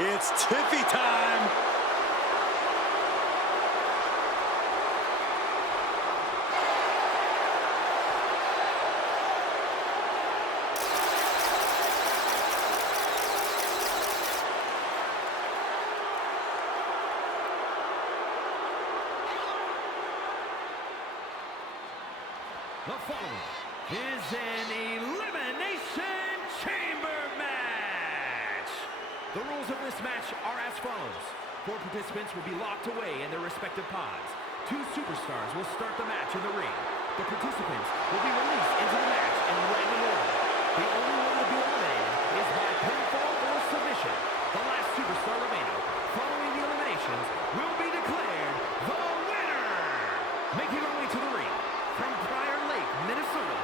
It's Tiffy time. The following is an elimination chamber match. The rules of this match are as follows. 4 participants will be locked away in their respective pods. 2 superstars will start the match in the ring. The participants will be released into the match in random order. The only one to be eliminated is by pinfall or submission. The last superstar remaining following the eliminations will be declared the winner. Making her way to the ring from Prior Lake, Minnesota,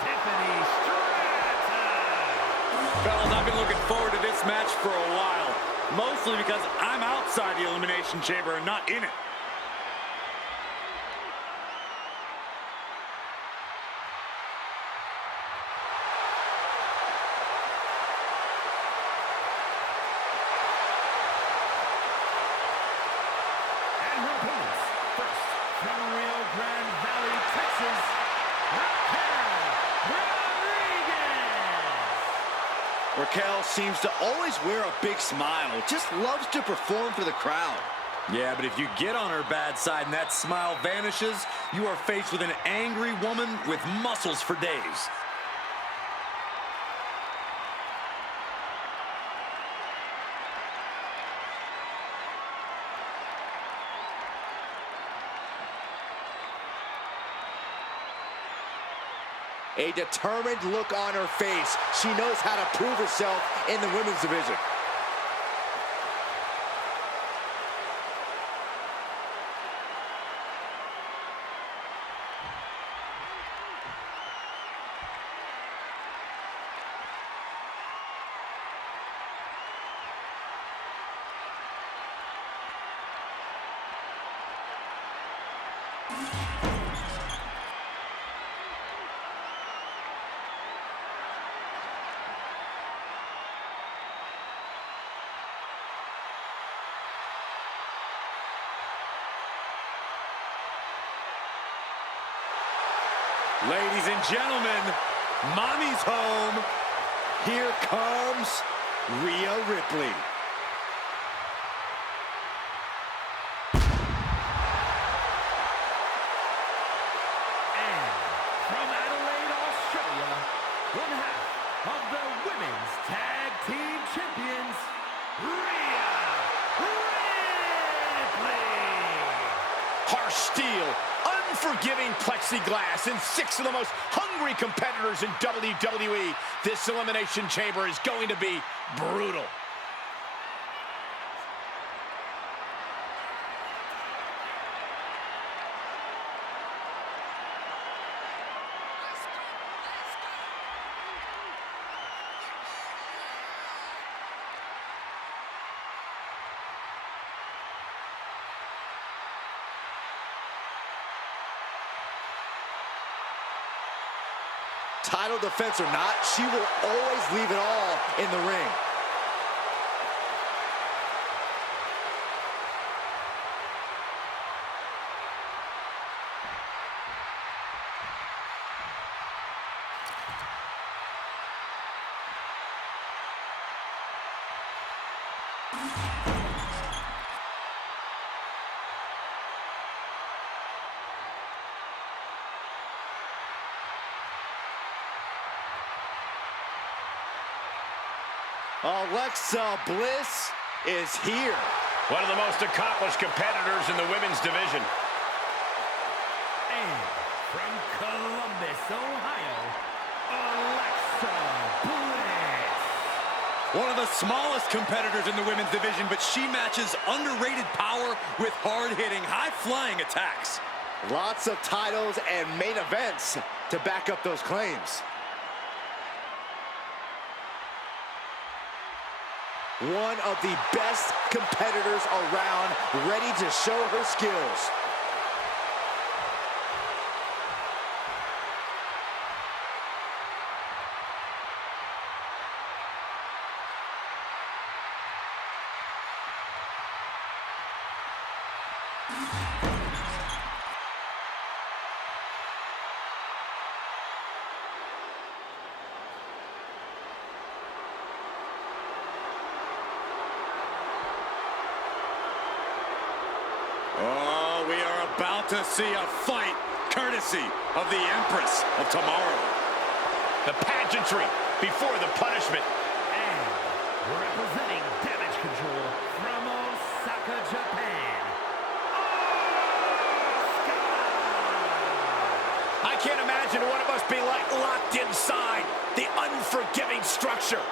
Tiffany Stratton. Fellas, I've been looking forward to this match for a while. Mostly because I'm outside the Elimination Chamber and not in it. And her opponents, first, from Rio Grande Valley, Texas, Raquel Rodriguez. Raquel seems to always wear a big smile, just loves to perform for the crowd. Yeah, but if you get on her bad side and that smile vanishes, you are faced with an angry woman with muscles for days. A determined look on her face. She knows how to prove herself in the women's division. Ladies and gentlemen, mommy's home. Here comes Rhea Ripley. And from Adelaide, Australia, one half of the Women's Tag Team Champions, Rhea Ripley. Harsh steel, unforgiving plexiglass, and 6 of the most hungry competitors in WWE. This Elimination Chamber is going to be brutal. Title defense or not, she will always leave it all in the ring. Alexa Bliss is here. One of the most accomplished competitors in the women's division. And from Columbus, Ohio, Alexa Bliss. One of the smallest competitors in the women's division, but she matches underrated power with hard-hitting, high-flying attacks. Lots of titles and main events to back up those claims. One of the best competitors around, ready to show her skills. Oh, we are about to see a fight courtesy of the Empress of Tomorrow. The pageantry before the punishment. And representing Damage Control from Osaka, Japan, Asuka! I can't imagine what it must be like locked inside the unforgiving structure.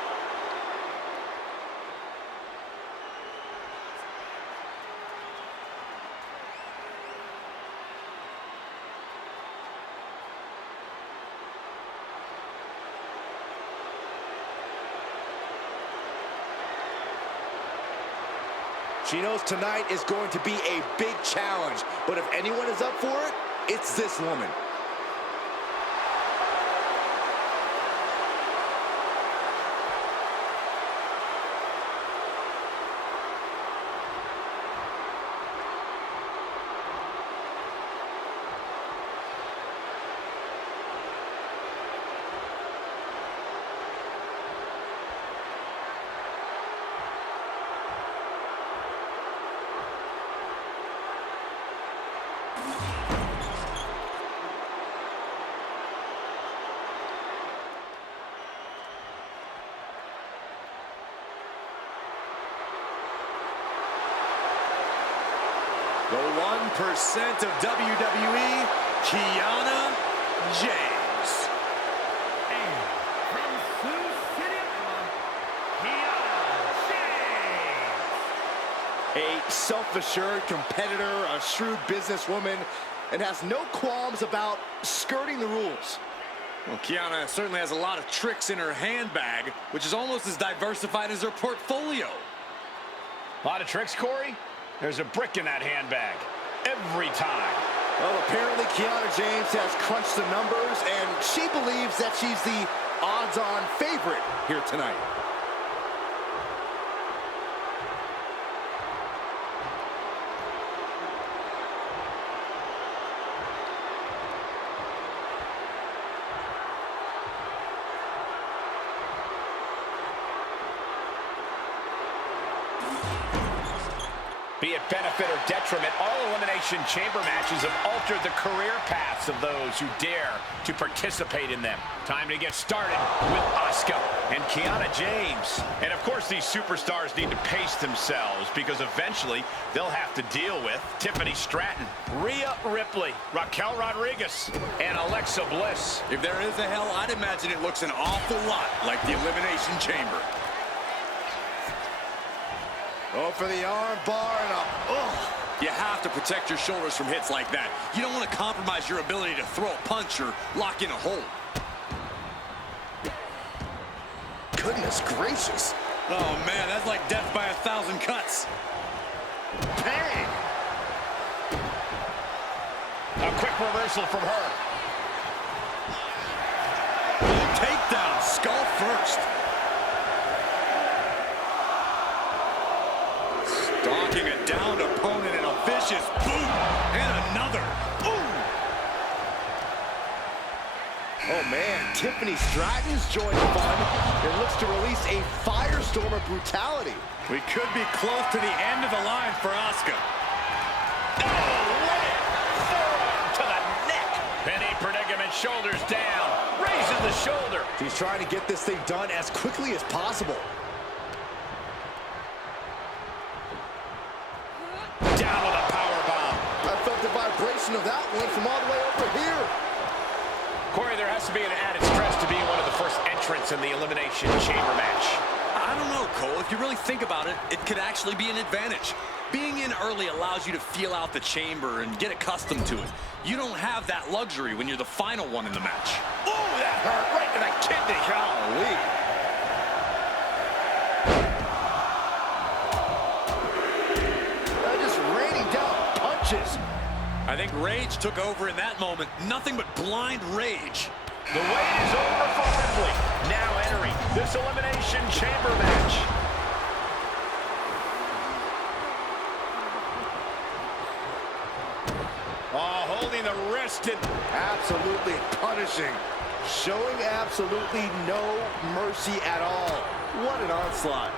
She knows tonight is going to be a big challenge, but if anyone is up for it, it's this woman. The 1% of WWE, Kiana James. And from Sioux City, Iowa, Kiana James! A self-assured competitor, a shrewd businesswoman, and has no qualms about skirting the rules. Well, Kiana certainly has a lot of tricks in her handbag, which is almost as diversified as her portfolio. A lot of tricks, Corey? There's a brick in that handbag. Every time. Well, apparently Kiana James has crunched the numbers, and she believes that she's the odds-on favorite here tonight. Be it benefit or detriment, all Elimination Chamber matches have altered the career paths of those who dare to participate in them. Time to get started with Asuka and Kiana James. And of course, these superstars need to pace themselves because eventually they'll have to deal with Tiffany Stratton, Rhea Ripley, Raquel Rodriguez, and Alexa Bliss. If there is a hell, I'd imagine it looks an awful lot like the Elimination Chamber. Oh, for the arm bar and a... You have to protect your shoulders from hits like that. You don't want to compromise your ability to throw a punch or lock in a hold. Goodness gracious. Oh, man, that's like death by 1,000 cuts. Bang! A quick reversal from her. Takedown, skull first. Stalking a downed opponent and a vicious boot. And another. Ooh. Oh, man, Tiffany Stratton's joined the fun and looks to release a firestorm of brutality. We could be close to the end of the line for Asuka. Forearm to the neck. Penny predicament, shoulders down. Raises the shoulder. She's trying to get this thing done as quickly as possible. Down with a powerbomb. I felt the vibration of that one from all the way over here. Corey, there has to be an added stress to being one of the first entrants in the Elimination Chamber match. I don't know, Cole. If you really think about it, it could actually be an advantage. Being in early allows you to feel out the chamber and get accustomed to it. You don't have that luxury when you're the final one in the match. Ooh, that hurt right to the kidney. Golly. Just raining down punches. I think rage took over in that moment. Nothing but blind rage. The wait is over for Ripley. Now entering this Elimination Chamber match. Oh, holding the wrist and Absolutely punishing. Showing absolutely no mercy at all. What an onslaught.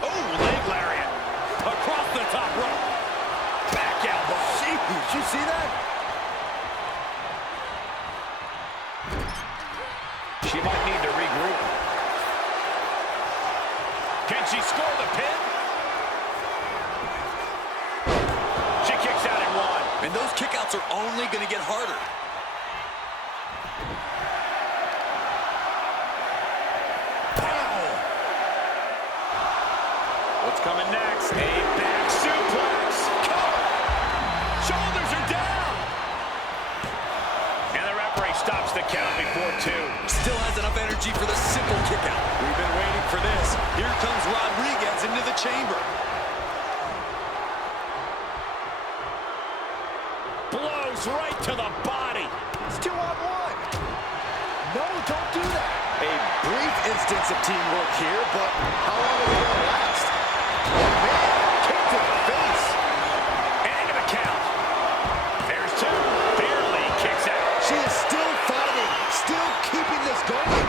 oh, leg lariat. Across the top rope. Back elbow. Jeez, did you see that? She might need to regroup. Can she score the pin? She kicks out at one. And those kickouts are only going to get harder. What's coming next? A back suplex. Cover. Shoulders are down. And the referee stops the count before two. Still has enough energy for the simple kick out. We've been waiting for this. Here comes Rodriguez into the chamber. Blows right to the body. It's 2-on-1. No, don't do that. A brief instance of teamwork here, but how long is it going to last? Oh, man, kick to the face. And into the count. There's two. Barely kicks out. She is still fighting, still keeping this going.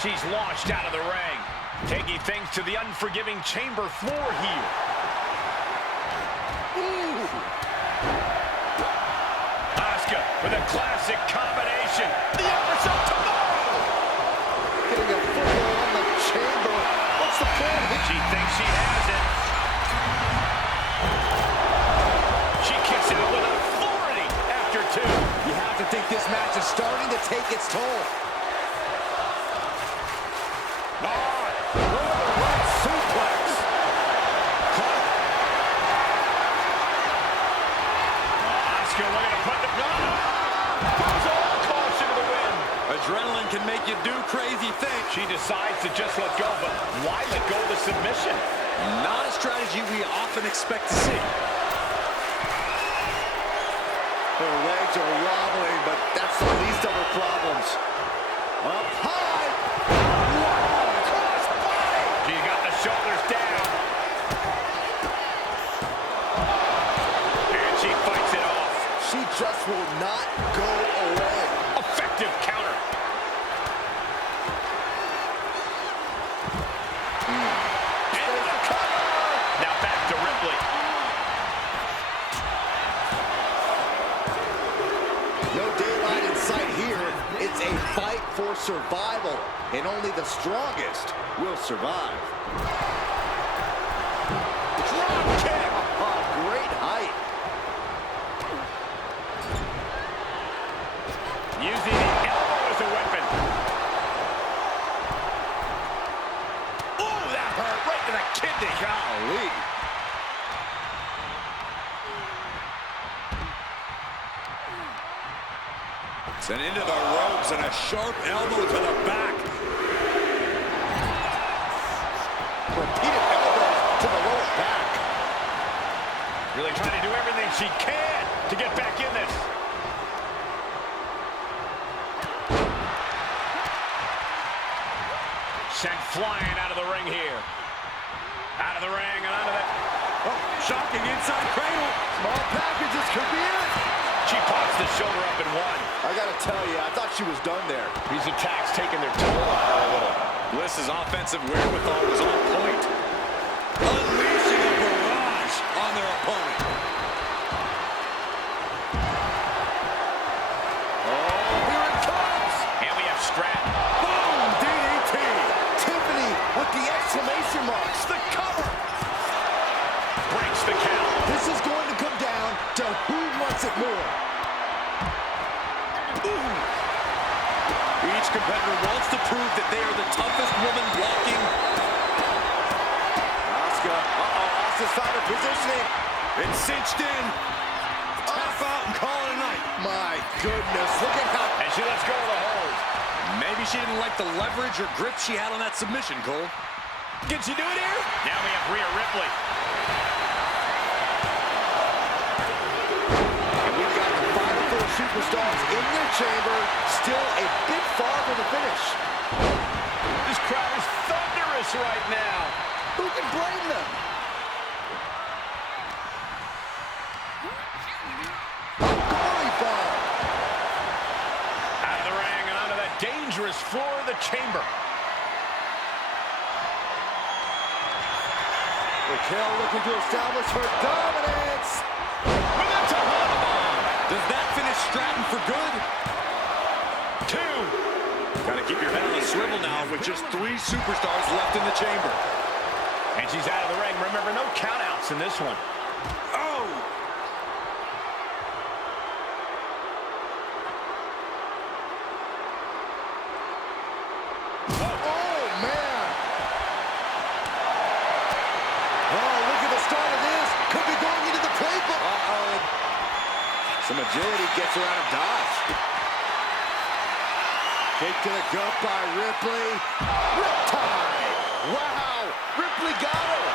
She's launched out of the ring, taking things to the unforgiving chamber floor here. Ooh. Asuka with a classic combination. The uppercut tomorrow. Getting a football on the chamber. What's the plan? She thinks she has it. She kicks out with authority after two. You have to think this match is starting to take its toll. Right suplex. Asuka looking to put the puts all caution to the wind. Adrenaline can make you do crazy things. She decides to just let go, but why let go of the submission? Not a strategy we often expect to see. Her legs are wobbling, but that's the least of her problems. Up high. She got the shoulders down. And she fights it off. She just will not go away. Effective counter. And the cover. Now back to Ripley. No daylight in sight here. It's a fight for survival, and only the strongest will survive. Drop kick. Oh, great height. Using the elbow as a weapon. Oh, that hurt right to the kidney. Golly. Sent into the ropes and a sharp elbow to the back. Repeated elbows to the lower back. Really trying to do everything she can to get back in this. Sent flying out of the ring here. Out of the ring and onto that. Oh, shocking inside cradle. Small packages could be it. She pops the shoulder up and one. I gotta tell you, I thought she was done there. These attacks taking their toll on her a little. Bliss's offensive wherewithal was on point. Unleashing a barrage on their opponent. Oh, here it comes. And we have Stratton. Boom, DDT. Tiffany with the exclamation marks. The cover. Breaks the count. This is going to come down to who wants it more. Ooh. Each competitor wants to prove that they are the toughest woman walking. Asuka. Asuka's found her positioning. It's cinched in. Tap out and call it a night. My goodness, look at how... And she lets go of the hold. Maybe she didn't like the leverage or grip she had on that submission, Cole. Can she do it here? Now we have Rhea Ripley. And we've got the final four superstars in their chamber. Still a bit far from the finish. This crowd is thunderous right now. Who can blame them? A goalie ball. Out of the ring and onto that dangerous floor of the chamber. Raquel looking to establish her dominance. Does that finish Stratton for good? 2. Gotta keep your head on a swivel now with just 3 superstars left in the chamber. And she's out of the ring. Remember, no countouts in this one. Oh! Oh, man. Oh, look at the start of this. Could be going into the playbook. Uh-oh. Some agility gets her out of dodge. Kick to the gut by Ripley. Riptide. Wow. Ripley got her.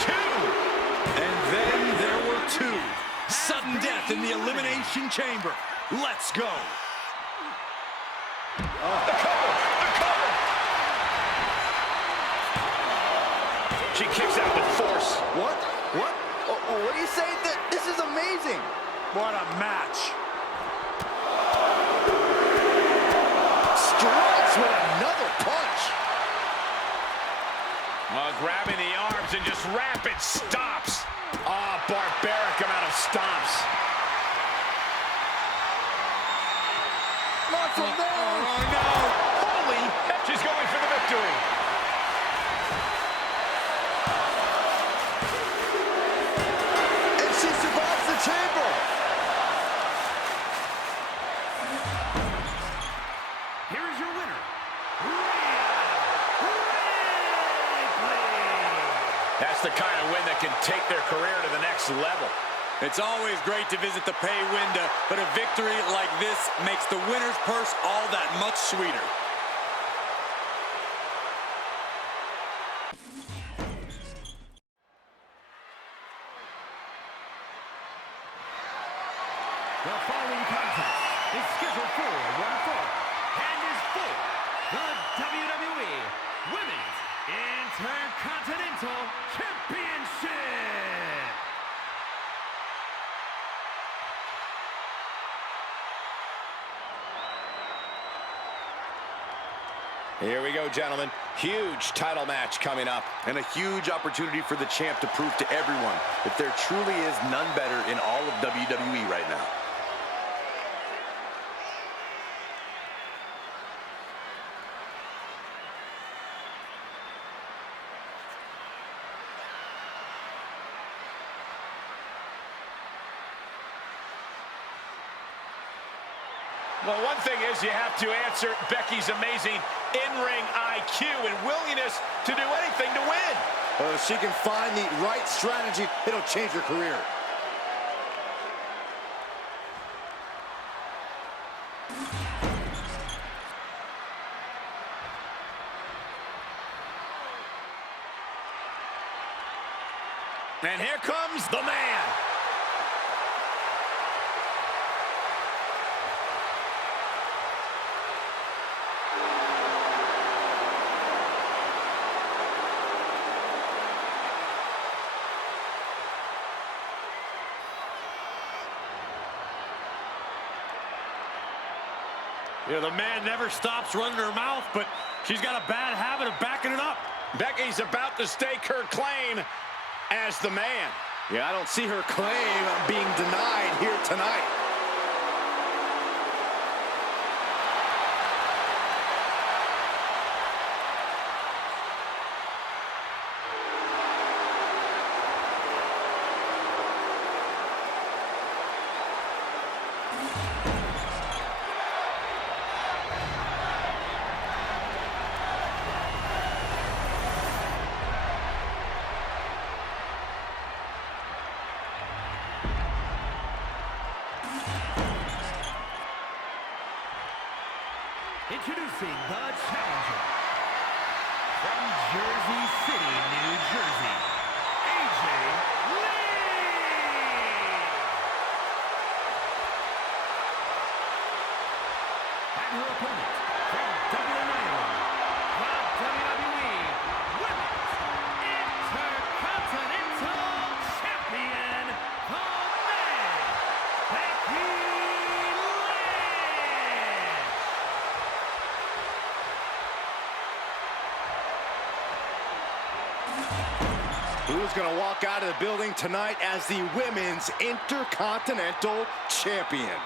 2. And then there were 2. Sudden death in the Elimination Chamber. Let's go. The cover. The cover. She kicks out with force. What? What? Oh, what do you say? This is amazing. What a match. Strikes with another punch. Grabbing the arms and just rapid stops. Barbaric amount of stomps. Not from there. Oh, no. Holy heck, she's going for the victory. And she survives the chamber. Here is your winner, That's the kind of win that can take their career to the next level. It's always great to visit the pay window, but a victory like this makes the winner's purse all that much sweeter. The following contest is scheduled for one fall and is for the WWE Women's Intercontinental Championship. Here we go, gentlemen. Huge title match coming up. And a huge opportunity for the champ to prove to everyone that there truly is none better in all of WWE right now. Well, one thing is you have to answer Becky's amazing in-ring IQ and willingness to do anything to win. Well, if she can find the right strategy, it'll change her career. And here comes the man. You know, the man never stops running her mouth, but she's got a bad habit of backing it up. Becky's about to stake her claim as the man. Yeah, I don't see her claim being denied here tonight. Introducing the challenger from Jersey City, New Jersey, AJ Lee. And her opponent from Dublin, Ireland, the WWE Women's Who's going to walk out of the building tonight as the Women's Intercontinental Champion?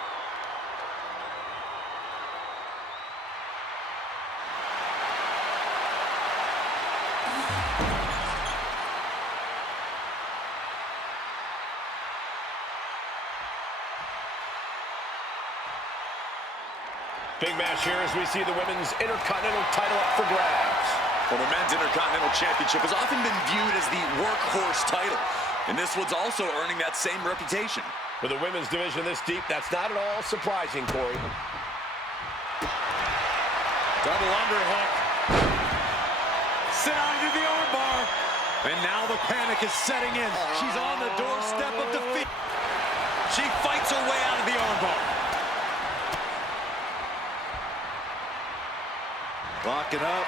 Big match here as we see the Women's Intercontinental title up for grabs. Well, the Men's Intercontinental Championship has often been viewed as the workhorse title, and this one's also earning that same reputation. With the women's division this deep, that's not at all surprising, Corey. Double underhook. Sit on to the armbar. And now the panic is setting in. She's on the doorstep of defeat. She fights her way out of the armbar. Locking up.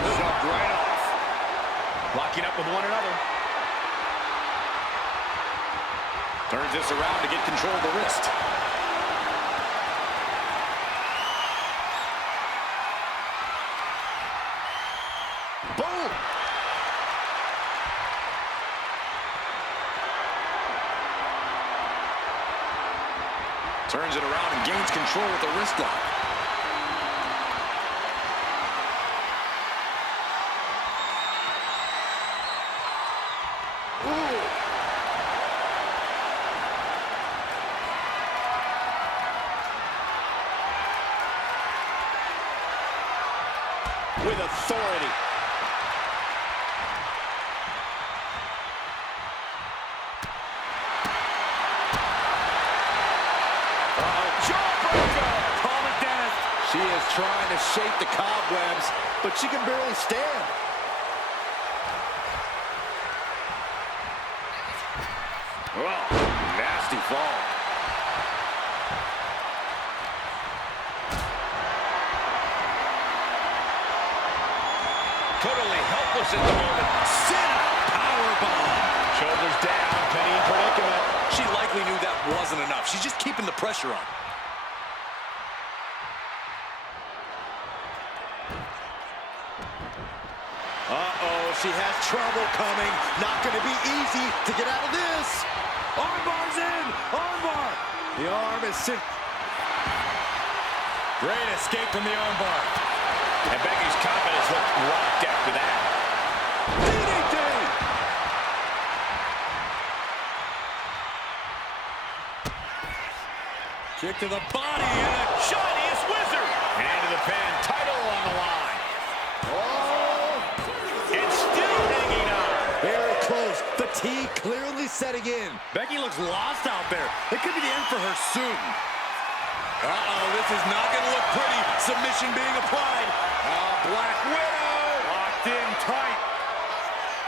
Shoved right off. Locking up with one another. Turns this around to get control of the wrist. Boom! Turns it around and gains control with the wrist lock. With authority. She is trying to shake the cobwebs, but she can barely stand. Oh, nasty fall. Totally helpless at the moment. Sit-out powerbomb. Shoulders down, Penny in predicament. She likely knew that wasn't enough. She's just keeping the pressure on. Uh-oh, she has trouble coming. Not going to be easy to get out of this. Armbar's in. Armbar. The arm is sick. Great escape from the armbar. And Becky's confidence looked rocked after that. DDT. Kick to the body and a Shiniest wizard. And into the pin. Title on the line. Oh. It's still hanging on. Very close. Fatigue clearly setting in. Becky looks lost out there. It could be the end for her soon. Uh-oh, this is not going to look pretty. Submission being applied. Black Widow. Locked in tight.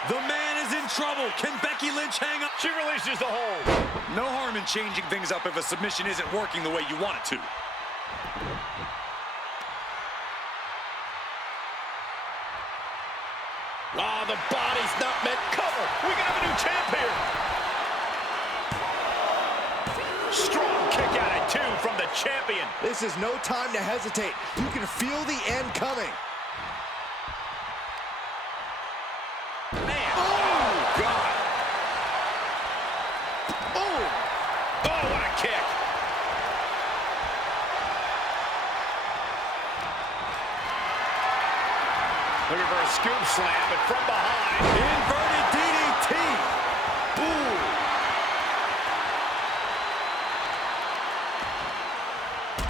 The man is in trouble. Can Becky Lynch hang up? She releases the hold. No harm in changing things up if a submission isn't working the way you want it to. Ah, the body's not meant cover. We can have a new champ here. Strong kick out at 2 from the champion. This is no time to hesitate. You can feel the end coming. Man. Oh, God. Oh. Oh, what a kick. Looking for a scoop slam, but from behind. Inverted DDT. Ooh.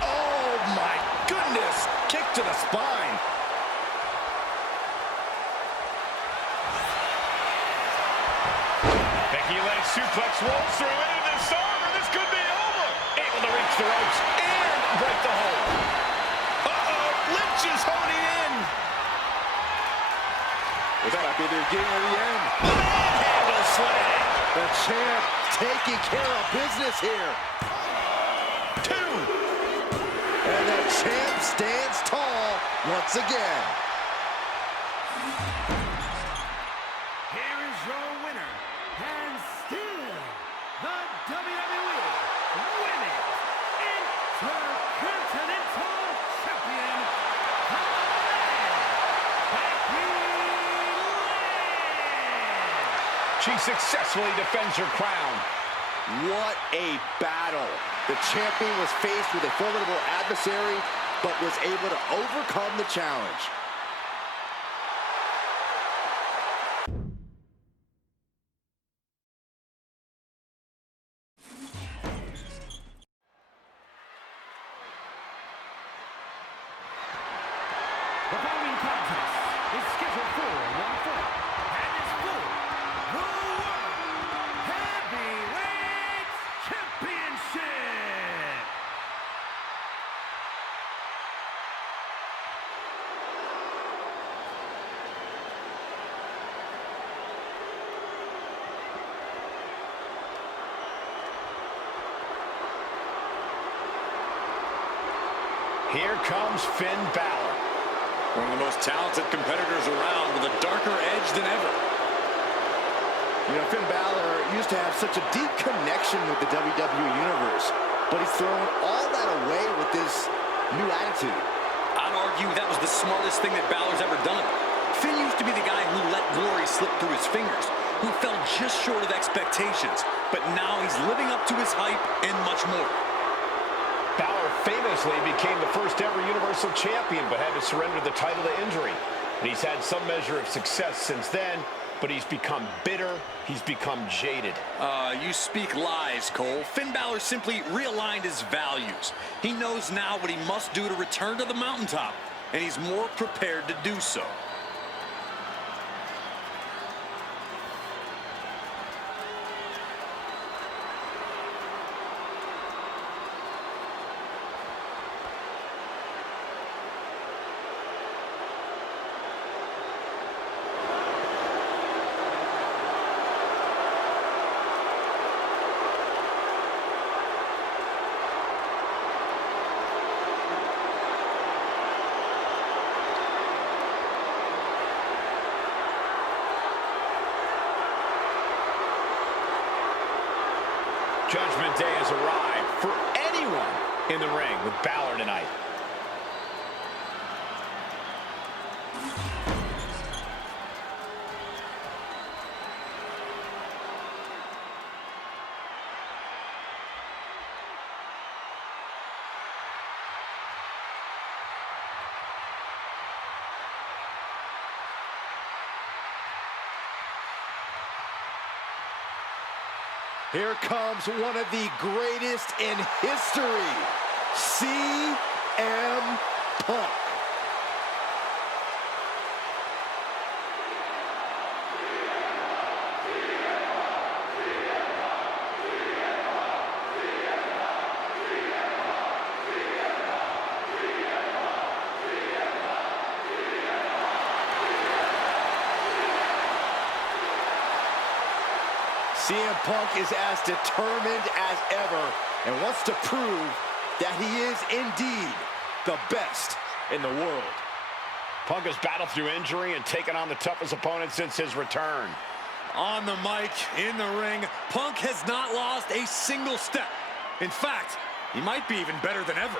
Oh, my goodness. Kick to the spine. Becky Lynch suplex rolls through into the arm, and this could be over. Able to reach the ropes and break the hold. Uh-oh, Lynch is honing in. This might be the beginning of the end. Handle slam. The champ taking care of business here. 2. And the champ stands tall once again. Here is your winner, and still the WWE Women's Intercontinental Champion, She successfully defends her crown. What a battle. The champion was faced with a formidable adversary, but was able to overcome the challenge. The following contest is scheduled for one fall and is for the World Heavyweight Championship. Here comes Finn Balor. One of the most talented competitors around with a darker edge than ever. You know, Finn Balor used to have such a deep connection with the WWE Universe, but he's thrown all that away with this new attitude. I'd argue that was the smartest thing that Balor's ever done. Finn used to be the guy who let glory slip through his fingers, who fell just short of expectations, but now he's living up to his hype and much more. Balor famously became the first ever Universal Champion, but had to surrender the title to injury. And he's had some measure of success since then, but he's become bitter, he's become jaded. You speak lies, Cole. Finn Balor simply realigned his values. He knows now what he must do to return to the mountaintop, and he's more prepared to do so. Judgment Day has arrived for anyone in the ring with Balor tonight. Here comes one of the greatest in history, CM Punk. CM Punk is as determined as ever and wants to prove that he is indeed the best in the world. Punk has battled through injury and taken on the toughest opponent since his return. On the mic, in the ring, Punk has not lost a single step. In fact, he might be even better than ever.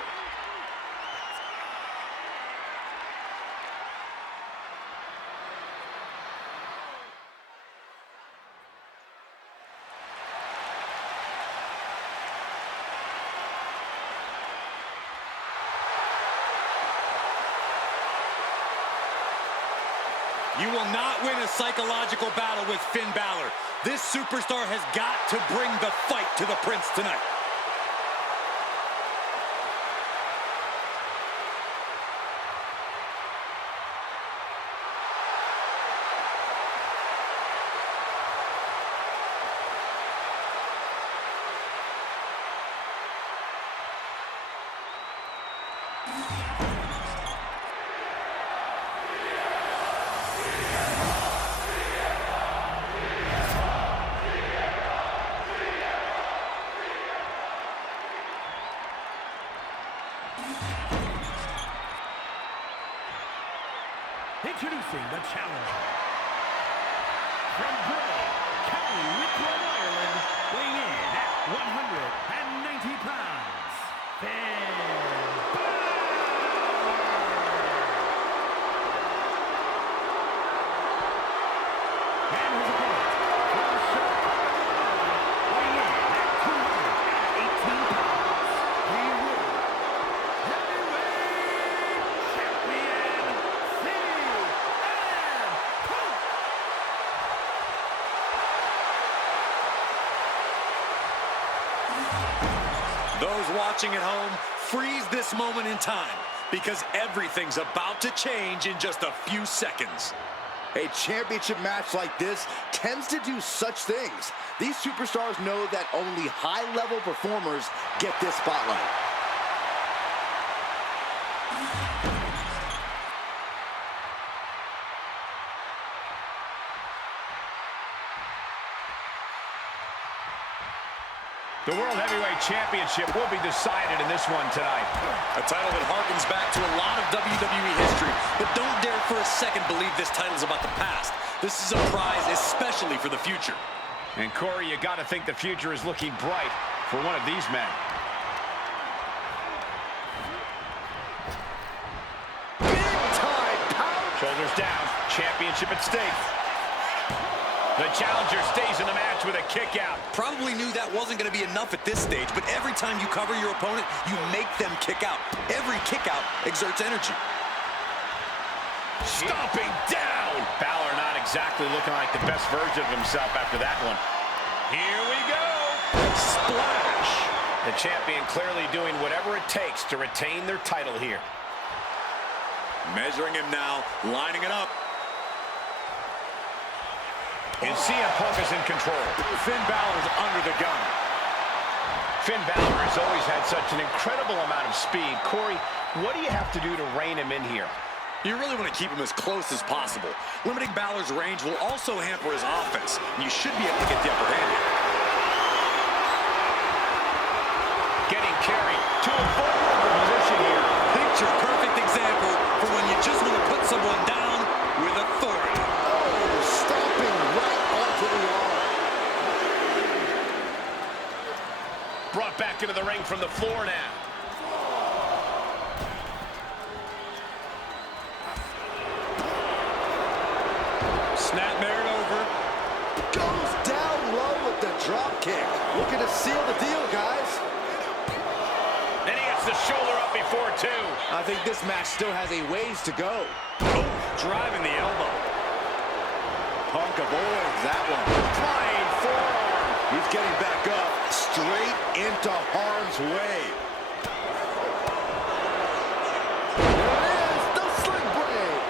You will not win a psychological battle with Finn Balor. This superstar has got to bring the fight to the Prince tonight. Introducing the challenger. From Bray, County Wicklow, Ireland, weighing in at 190 pounds, Finn Balor. And his opponent, from those watching at home, freeze this moment in time, because everything's about to change in just a few seconds. A championship match like this tends to do such things. These superstars know that only high-level performers get this spotlight. The World Heavyweight Championship will be decided in this one tonight. A title that harkens back to a lot of WWE history, but don't dare for a second believe this title's about the past. This is a prize especially for the future. And Corey, you got to think the future is looking bright for one of these men. Big time power. Shoulders down, championship at stake. The challenger stays in the match with a kick out. Probably knew that wasn't going to be enough at this stage, but every time you cover your opponent, you make them kick out. Every kick out exerts energy. Stomping down. Balor not exactly looking like the best version of himself after that one. Here we go. Splash. The champion clearly doing whatever it takes to retain their title here. Measuring him now, lining it up. And CM Punk is in control. Finn Balor's under the gun. Finn Balor has always had such an incredible amount of speed. Corey, what do you have to do to rein him in here? You really want to keep him as close as possible. Limiting Balor's range will also hamper his offense. You should be able to get the upper hand here. Getting carried to a vulnerable position here. Picture perfect example for when you just want to put someone down with authority. Stomping right onto the arm. Brought back into the ring from the floor now. Snap Merritt over. Goes down low with the drop kick. Looking to seal the deal, guys. And he gets the shoulder up before two. I think this match still has a ways to go. Oh, driving the elbow. Punk avoids that one. Flying forearm. He's getting back up, straight into harm's way. There it is, the sling blade.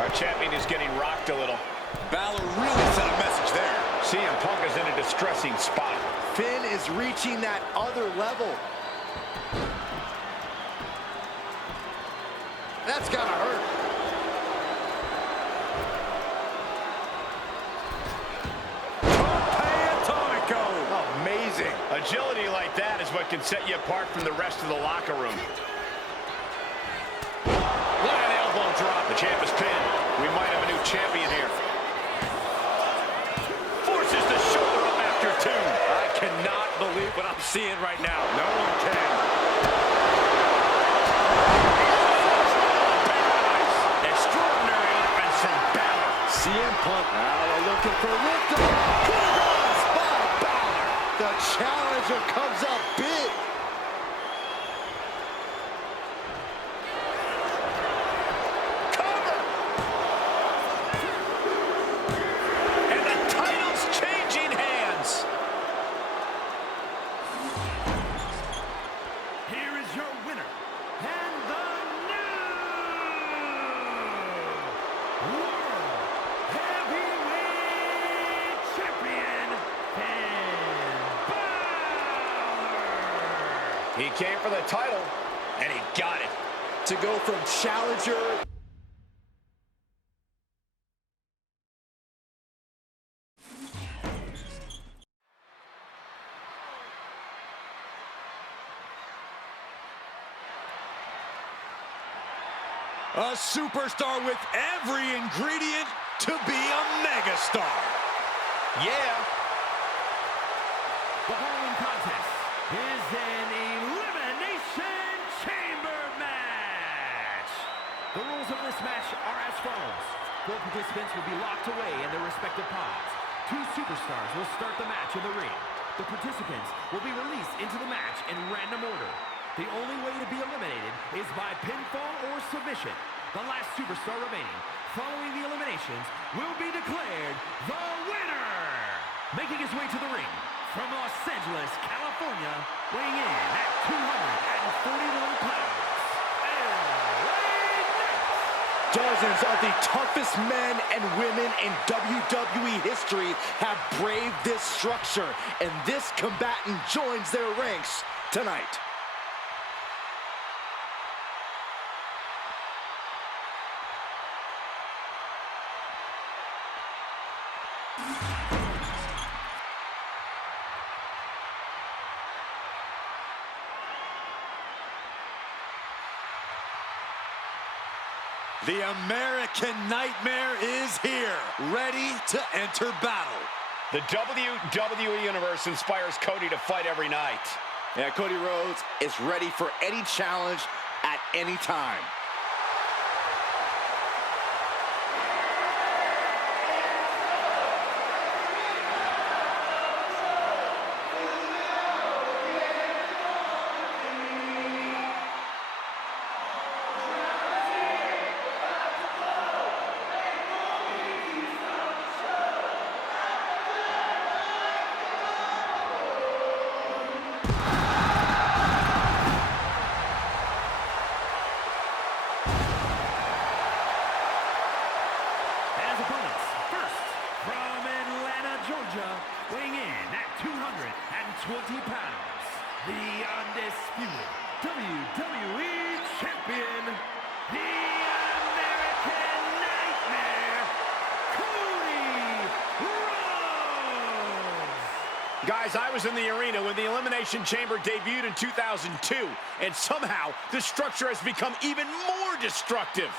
Our champion is getting rocked a little. Balor really sent a message there. CM Punk is in a distressing spot. Finn is reaching that other level. That's gotta hurt. Amazing. Agility like that is what can set you apart from the rest of the locker room. What an elbow drop. The champ is pinned. We might have a new champion here. Forces the shoulder up after two. I cannot believe what I'm seeing right now. No one can. Extraordinary offense from Balor. CM Punk now looking for liftoff. The challenger comes up big. Cover. And the title's changing hands. Here is your winner, and the new World Heavyweight Champion, He came for the title, and he got it. To go from challenger. A superstar with every ingredient to be a megastar. Yeah. The following contest is an elimination chamber match. The rules of this match are as follows. 4 participants will be locked away in their respective pods. 2 superstars will start the match in the ring. The participants will be released into the match in random order. The only way to be eliminated is by pinfall or submission. The last superstar remaining following the eliminations will be declared the winner. Making his way to the ring from Los Angeles, California, weighing in at 241 pounds, Dozens of the toughest men and women in WWE history have braved this structure, and this combatant joins their ranks tonight. The American Nightmare is here, ready to enter battle. The WWE Universe inspires Cody to fight every night. Yeah, Cody Rhodes is ready for any challenge at any time. weighing in at 220 pounds, the undisputed WWE Champion, the American Nightmare, Cody Rhodes! Guys, I was in the arena when the Elimination Chamber debuted in 2002, and somehow the structure has become even more destructive.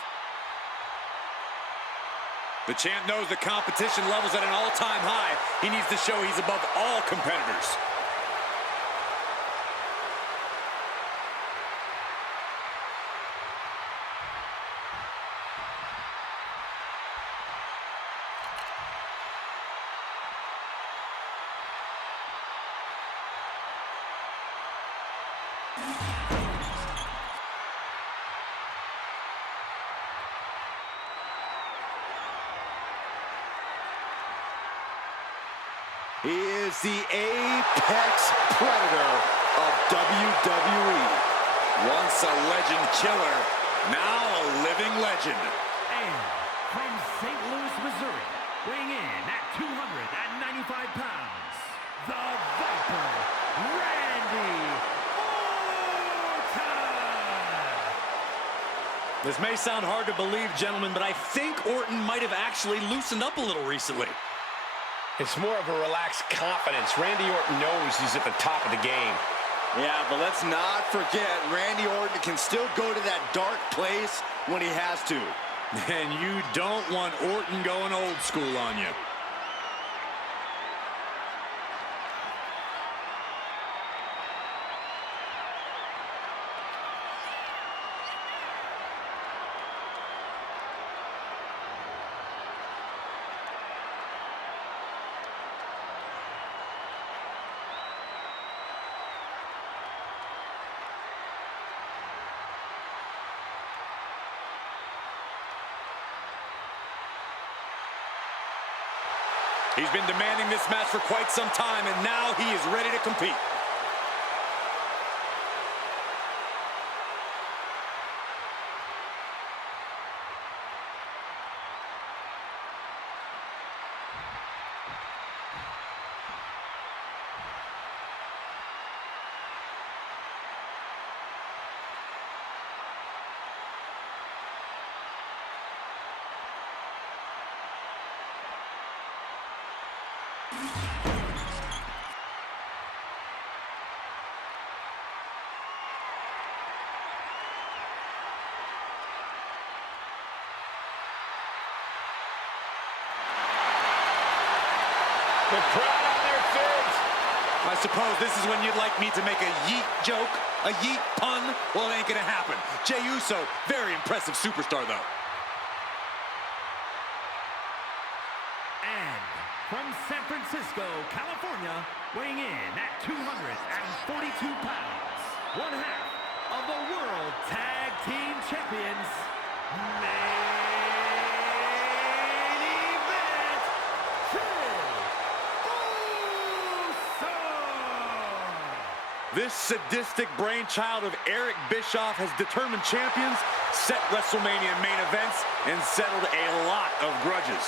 The champ knows the competition level's at an all-time high. He needs to show he's above all competitors. He is the apex predator of WWE. Once a legend killer, now a living legend. And from St. Louis, Missouri, weighing in at 295 pounds, the Viper, Randy Orton! This may sound hard to believe, gentlemen, but I think Orton might have actually loosened up a little recently. It's more of a relaxed confidence. Randy Orton knows he's at the top of the game. Yeah, but let's not forget, Randy Orton can still go to that dark place when he has to. And you don't want Orton going old school on you. He's been demanding this match for quite some time, and now he is ready to compete. The crowd on their feet. I suppose this is when you'd like me to make a yeet joke, a yeet pun? Well, it ain't gonna happen. Jey Uso, very impressive superstar, though. And from San Francisco, California, weighing in at 242 pounds, one half of the World Tag Team Champions, main event, Jey Uso! This sadistic brainchild of Eric Bischoff has determined champions, set WrestleMania main events, and settled a lot of grudges.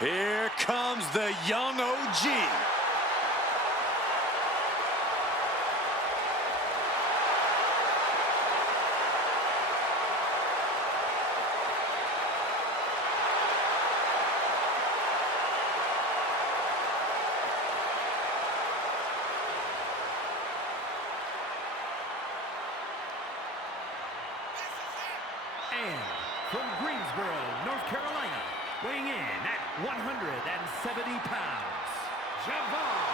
Here comes the young OG. And from Greensboro, North Carolina, weighing in at 170 pounds, Javon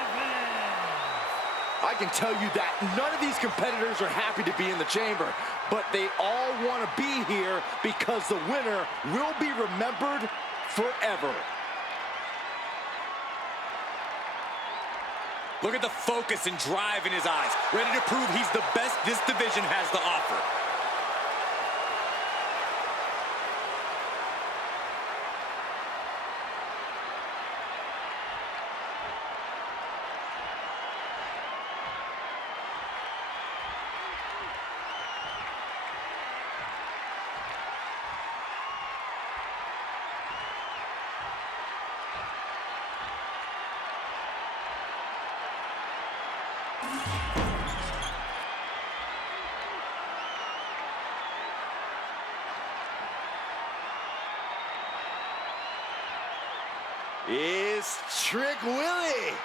Evans. I can tell you that none of these competitors are happy to be in the chamber, but they all want to be here because the winner will be remembered forever. Look at the focus and drive in his eyes, ready to prove he's the best this division has to offer. Is Trick Willie.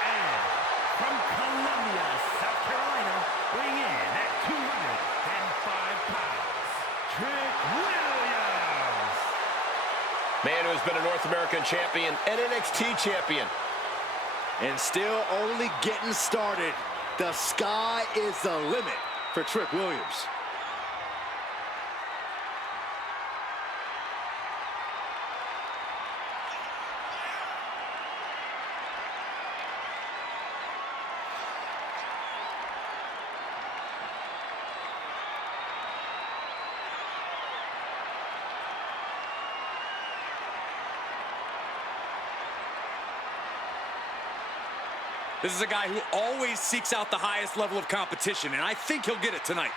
And from Columbia, South Carolina, weighing in at 205 pounds, Trick Williams. Man who has been a North American champion and NXT champion. And still only getting started. The sky is the limit for Trick Williams. This is a guy who always seeks out the highest level of competition, and I think he'll get it tonight.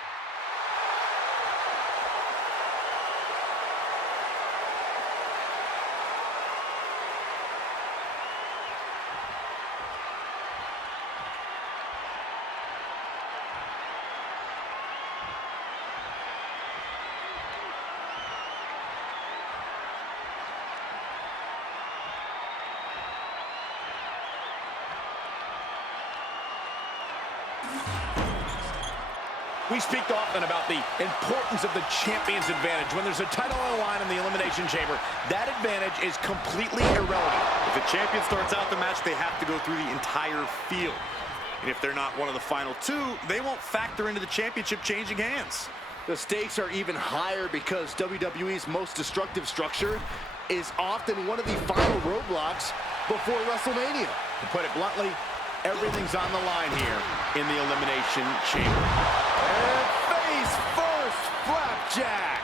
We speak often about the importance of the champion's advantage. When there's a title on the line in the Elimination Chamber, that advantage is completely irrelevant. If the champion starts out the match, they have to go through the entire field. And if they're not one of the final two, they won't factor into the championship changing hands. The stakes are even higher because WWE's most destructive structure is often one of the final roadblocks before WrestleMania. To put it bluntly, everything's on the line here in the Elimination Chamber. And face first, flapjack.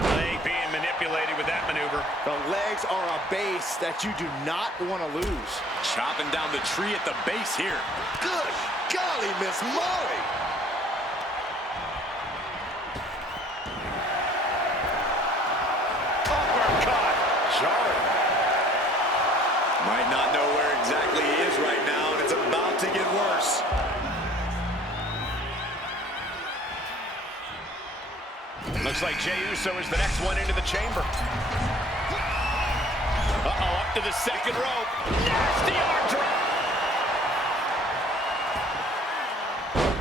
Leg being manipulated with that maneuver. The legs are a base that you do not want to lose. Chopping down the tree at the base here. Good golly, Miss Molly. Uppercut. Jarring. Might not know where exactly he is right now, and it's about to get worse. Looks like Jey Uso is the next one into the chamber. Uh-oh, up to the second rope. Nasty arm drag.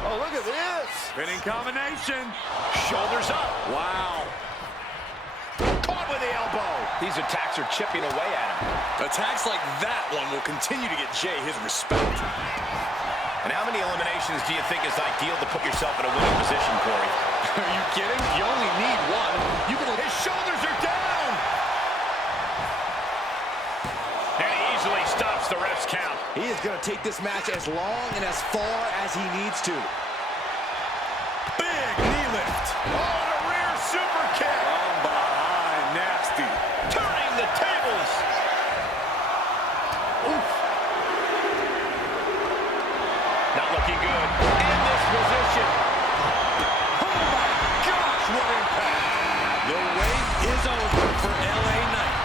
Oh, look at this. Spinning combination. Shoulders up. Wow. Caught with the elbow. These attacks are chipping away at him. Attacks like that one will continue to get Jay his respect. And how many eliminations do you think is ideal to put yourself in a winning position, Corey? Are you kidding? You only need one. You can... His shoulders are down! And he easily stops the ref's count. He is going to take this match as long and as far as he needs to. Big knee lift. Oh, and a rear super kick! From behind, nasty. Turning the tables! Oof. Not looking good. In this position. Oh my gosh, what impact! The wait is over for LA Knight.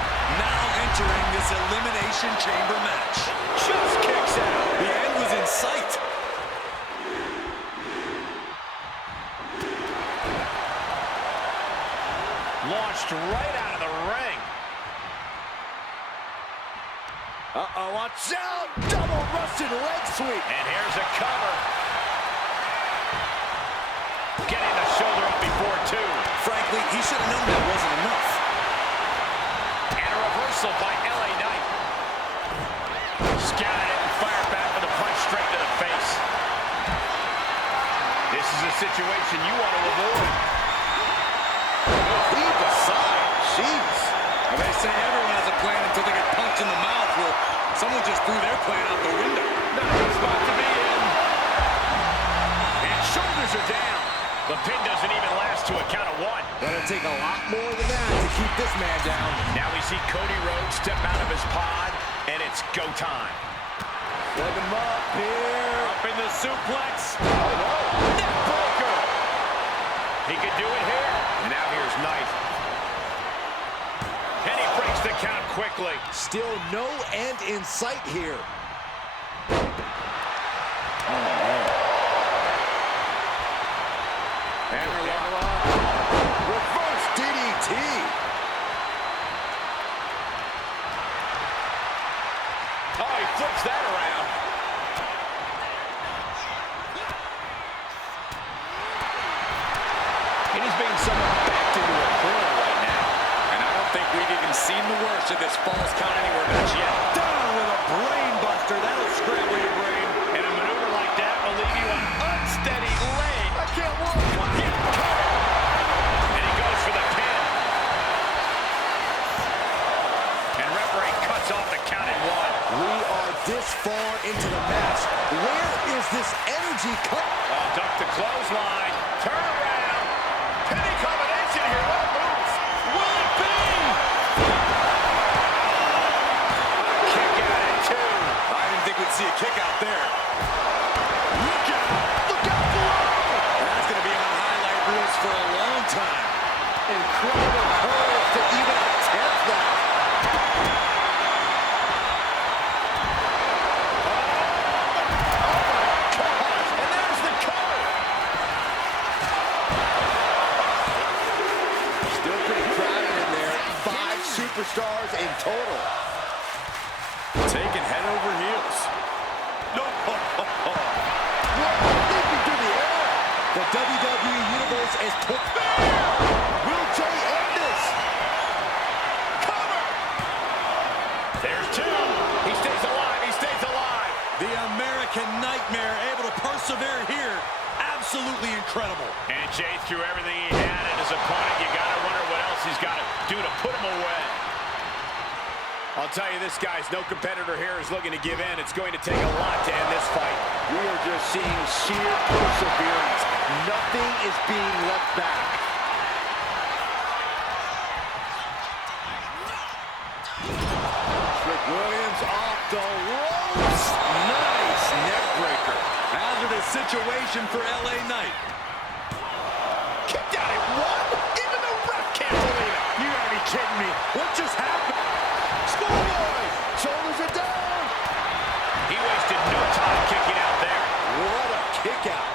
Now entering this Elimination Chamber match. Just kicks out. The end was in sight. Launched right out of the ring. Uh-oh, watch out! Double rusted leg sweep. And here's a cover. Getting the shoulder up before two. Frankly, he should have known that wasn't enough. And a reversal by LA Knight. Scouted it and fired back with a punch straight to the face. This is a situation you want to avoid. Leave the side. Jeez. Well, they say everyone has a plan until they get punched in the mouth. Well, someone just threw their plan out the window. Not a good spot to be in. And shoulders are down. The pin doesn't even last to a count of one. Gonna take a lot more than that to keep this man down. Now we see Cody Rhodes step out of his pod, and it's go time. Set him up here. Up in the suplex. Neck breaker. He could do it here. And now here's Knight. And he breaks the count quickly. Still no end in sight here. Hammerlock. Reverse DDT. Oh, he flips that around. And he's being somewhat backed into a corner right now. And I don't think we've even seen the worst of this Falls Count Anywhere match yet. Down with a brain buster. That'll scramble your brain. And a maneuver like that will leave you on unsteady leg. I can't walk. And he goes for the pin. And referee cuts off the count at one. We are this far into the match. Where is this energy coming? Oh, duck the clothesline. Turn around. Penny combination here. What a move. Will it be? Kick out at two. I didn't think we'd see a kick out there. Look out! Look out below! That's going to be on highlight reels for a long time. Incredible courage to even attempt that. And there's the cover. Still pretty crowded in there. 5 superstars in total. Taking head over heels. No. Leaping through the air. The WWE Universe is put there. Will Jay end this? Cover. There's two. He stays alive. He stays alive. The American Nightmare able to persevere here. Absolutely incredible. And Jay threw everything he had at his opponent. You got to wonder what else he's got to do to put him away. I'll tell you this, guys, no competitor here is looking to give in. It's going to take a lot to end this fight. We are just seeing sheer perseverance. Nothing is being left back. Trick Williams off the ropes. Nice neck breaker. Hazardous situation for LA Knight. Kicked out at one. Even the ref can't believe it. You gotta be kidding me. What just happened? Schoolboy. Shoulders are down. He wasted no time kicking out there. What a kick out.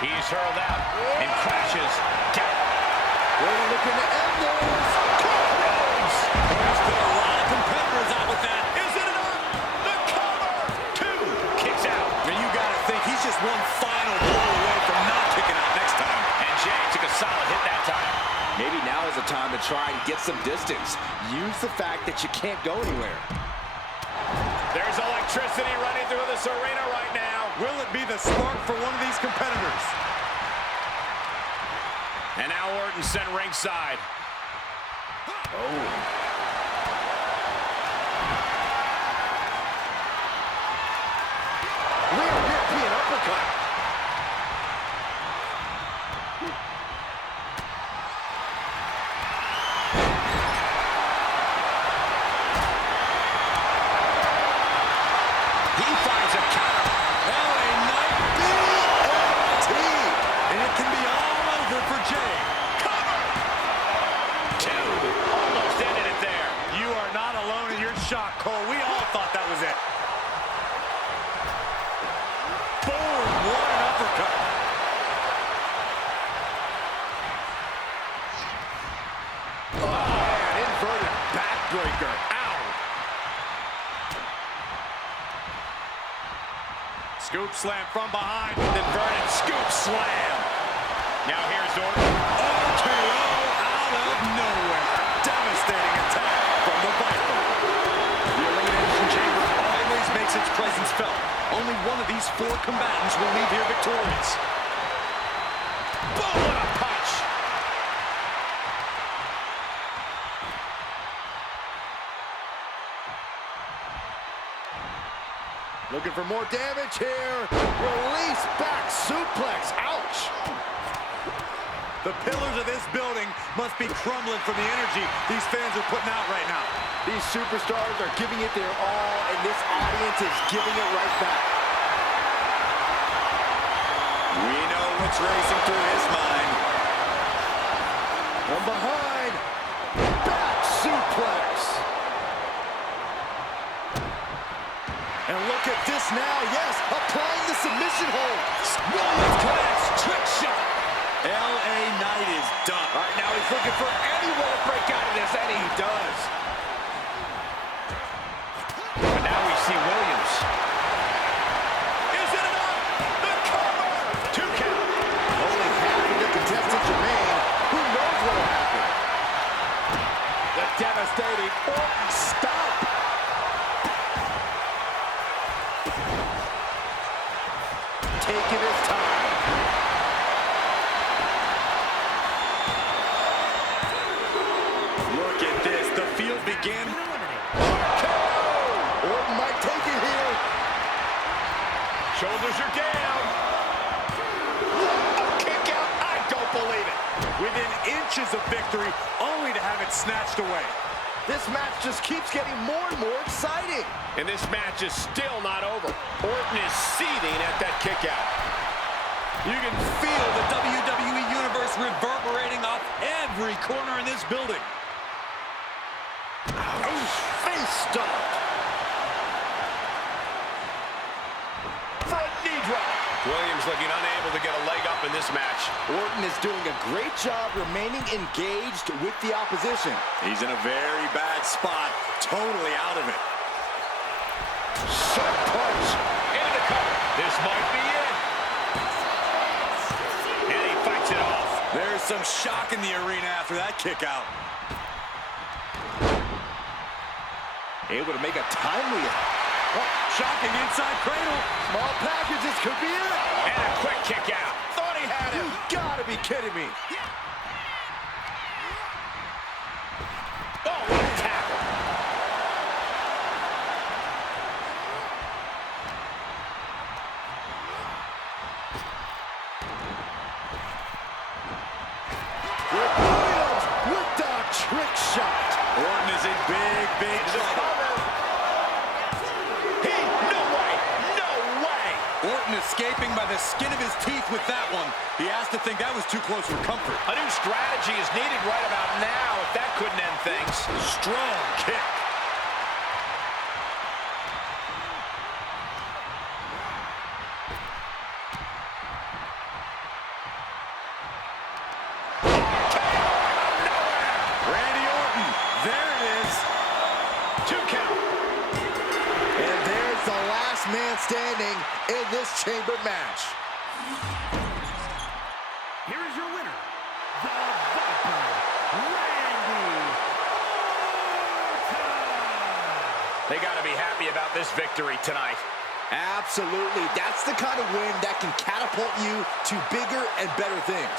He's hurled out and crashes down. Really looking to end this. He's put a lot of competitors out with that. Is it enough? The cover. Two. Kicks out. And you got to think he's just one final blow away from not kicking out next time. And Jay took a solid hit that time. Maybe now is the time to try and get some distance. Use the fact that you can't go anywhere. There's electricity running through this arena right now. Will it be the spark for one of these competitors? And now Orton sent ringside. Oh. Rear European uppercut. He finds a counter. LA Knight BLT. And it can be all over for Jay. Cover! Two. Almost ended it there. You are not alone in your shock, Cole. We all thought that was it. Boom! What an uppercut. Oh, man, inverted backbreaker. Ow! Scoop slam from behind. Inverted scoop slam. Now here's Orton. RKO out of nowhere. Devastating attack from the Viper. The Elimination Chamber always makes its presence felt. Only one of these four combatants will leave here victorious. Boom! What a punch! Looking for more damage here. Release back suplex. Ouch. The pillars of this building must be crumbling from the energy these fans are putting out right now. These superstars are giving it their all, and this audience is giving it right back. We know what's racing through his mind. From behind. Back suplex. And look at this now. Yes, applying the submission hold. Williams collapse. Trick shot. LA Knight is done. All right, now he's looking for anyone to break out of this, and he does. But now we see Williams. Is it enough? The cover! 2 count. Only half of the contestants remain. Who knows what will happen? The devastating Orton stomp. Taking his time. Look at this. The field begin. Orton might take it here. Shoulders are down. A kick out. I don't believe it. Within inches of victory, only to have it snatched away. This match just keeps getting more and more exciting. And this match is still not over. Orton is seething at that kick out. You can feel the WWE Universe reverberating off every corner in this building. Face stomp. Front knee drop. Williams looking unable to get a leg up in this match. Orton is doing a great job remaining engaged with the opposition. He's in a very bad spot. Totally out of it. Sharp punch. Into the cover. This might be it. And he fights it off. There's some shock in the arena after that kick out. Able to make a timely. Oh, shocking inside cradle. Small packages could be it. And a quick kick out. Thought he had him. You gotta be kidding me. Oh, what a tackle. Williams with the trick shot. Orton is in big trouble. Orton escaping by the skin of his teeth with that one. He has to think that was too close for comfort. A new strategy is needed right about now if that couldn't end things. Strong kick. Randy Orton. There it is. 2 count. And there's the last man standing in this chamber match. Here is your winner, the Viper, Randy They got to be happy about this victory tonight. Absolutely. That's the kind of win that can catapult you to bigger and better things.